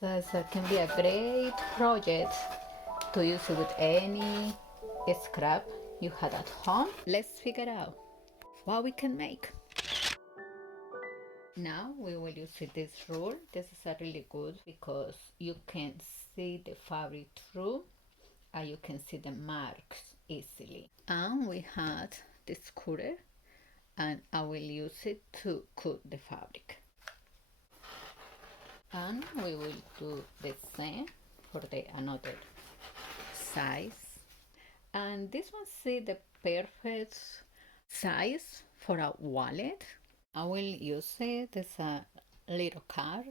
That can be a great project to use it with any scrap you had at home. Let's figure out what we can make. Now we will use this rule. This is a really good because you can see the fabric through and you can see the marks easily. And we had this cutter and I will use it to cut the fabric. And we will do the same for the another size. And this one see the perfect size for a wallet. I will use it as a little card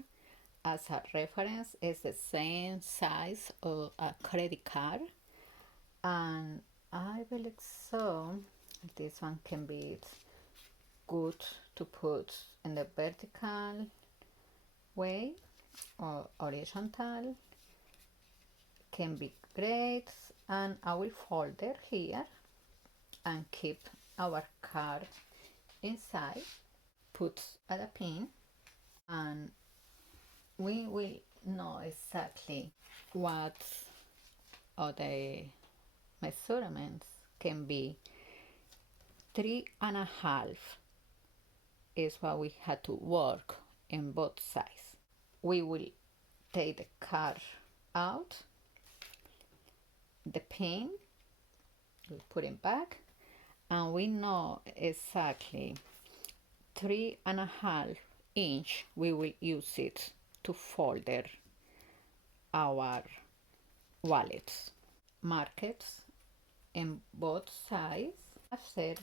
as a reference. It's the same size of a credit card, and I believe so this one can be good to put in the vertical way or horizontal, can be great. And I will fold it here and keep our card inside, put at a pin, and we will know exactly what all the measurements can be. 3.5 is what we had to work in both sides. We will take the card out, the pin, we put it back, and we know exactly 3.5 inch we will use it to fold our wallets. Markets in both sides. After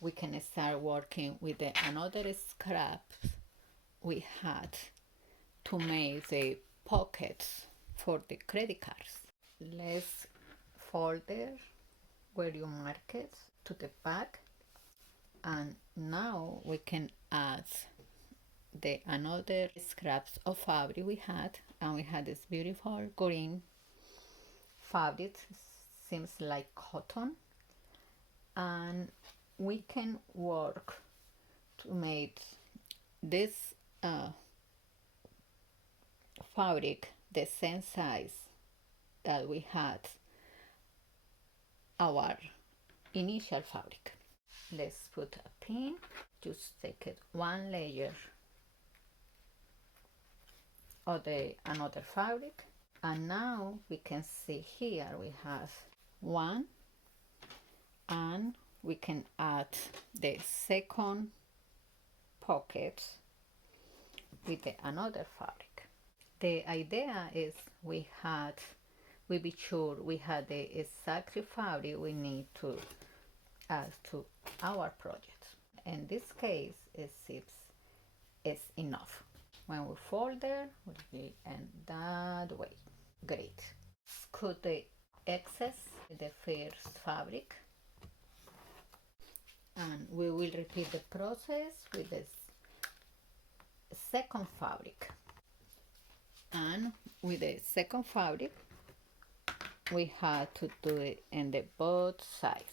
we can start working with the another scrap we had to make the pockets for the credit cards. Let's fold it where you mark it to the back, and now we can add the another scraps of fabric we had, and we had this beautiful green fabric, seems like cotton, and we can work to make this fabric the same size that we had our initial fabric. Let's put a pin, just take it one layer of the another fabric, and now we can see here we have one, and we can add the second pocket with the another fabric. The idea is we be sure we had the exact fabric we need to add to our project. In this case, it seems it's enough. When we fold it, will be in that way. Great. Cut the excess with the first fabric, and we will repeat the process with the second fabric. And with the second fabric, we had to do it in the both sides.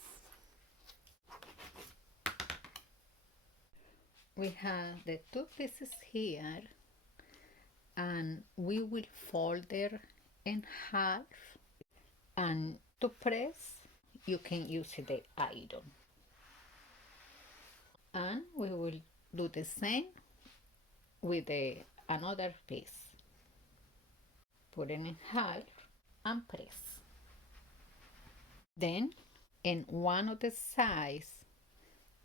We have the two pieces here, and we will fold it in half, and to press you can use the iron. And we will do the same with the another piece. Put it in half and press. Then in one of the sides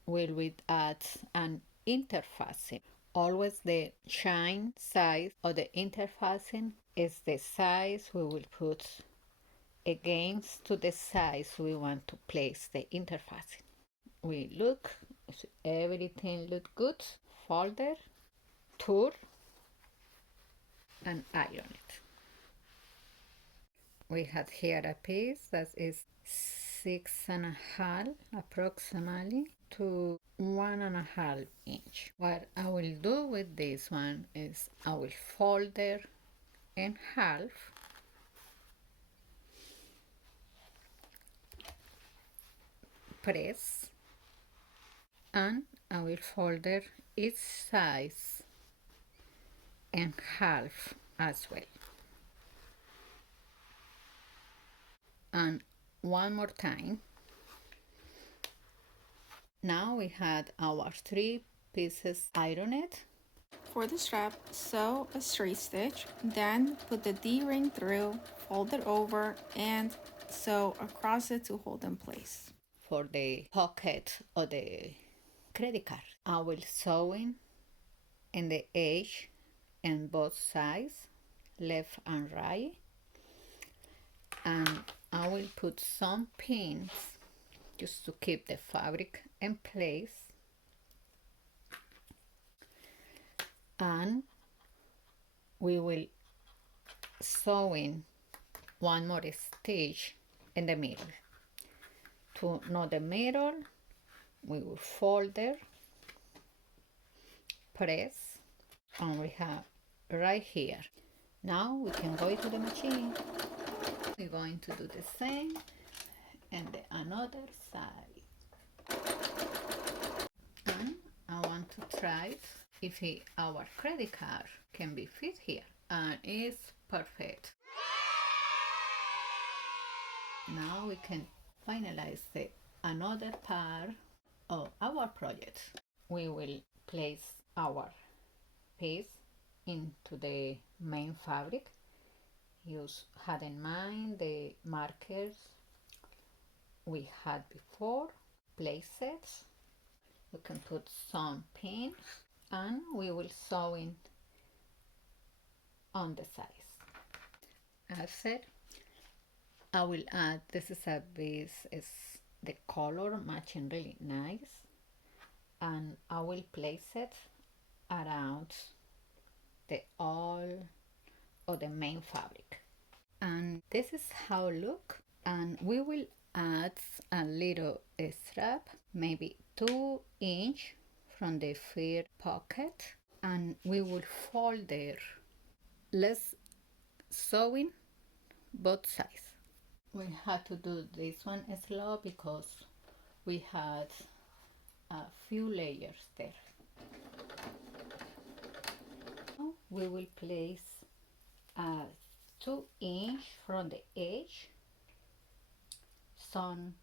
we will add an interfacing. Always the shine size of the interfacing is the size we will put against to the size we want to place the interfacing. We look, everything look good, fold it, turn, and iron it. We have here a piece that is 6.5 approximately to 1.5 inch. What I will do with this one is I will fold it in half, press, and I will fold it each size in half as well. And one more time. Now we had our 3 pieces ironed. For the strap, sew a straight stitch, then put the D-ring through, fold it over, and sew across it to hold in place. For the pocket of the credit card, I will sew in the edge and both sides, left and right, and I will put some pins just to keep the fabric in place, and we will sew in one more stitch in the middle. To know the middle, we will fold there, press, and we have right here. Now we can go to the machine. We're going to do the same and the another side. And I want to try if our credit card can be fit here, and it's perfect. Now we can finalize the another part of our project. We will place our piece into the main fabric. Had in mind the markers we had before, place it. We can put some pins and we will sew in on the sides. As said, I will add, this is the color matching really nice, and I will place it around the all of the main fabric. And this is how it look, and we will add a little strap, maybe 2 inch from the front pocket, and we will fold there. Let's sew in both sides. We had to do this one slow because we had a few layers there. Now we will place 2 inch from the edge some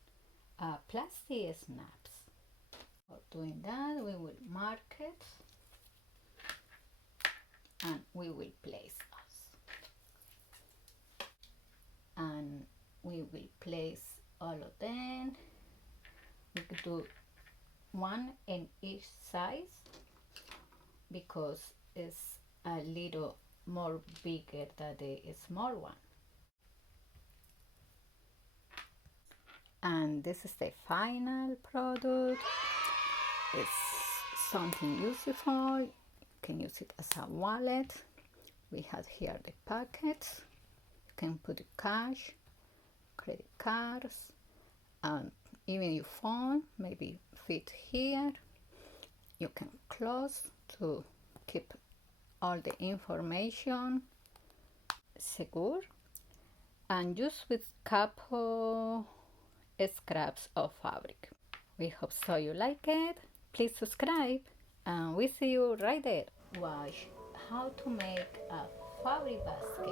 plastic snaps. For doing that, we will mark it and we will place us. And we will place all of them. We could do one in each side because it's a little more bigger than the small one. And this is the final product. It's something useful. You can use it as a wallet. We have here the pockets. You can put cash, credit cards, and even your phone maybe fit here. You can close to keep all the information secure, and just with couple scraps of fabric. We hope so you like it. Please subscribe and we see you right there. Watch how to make a fabric basket.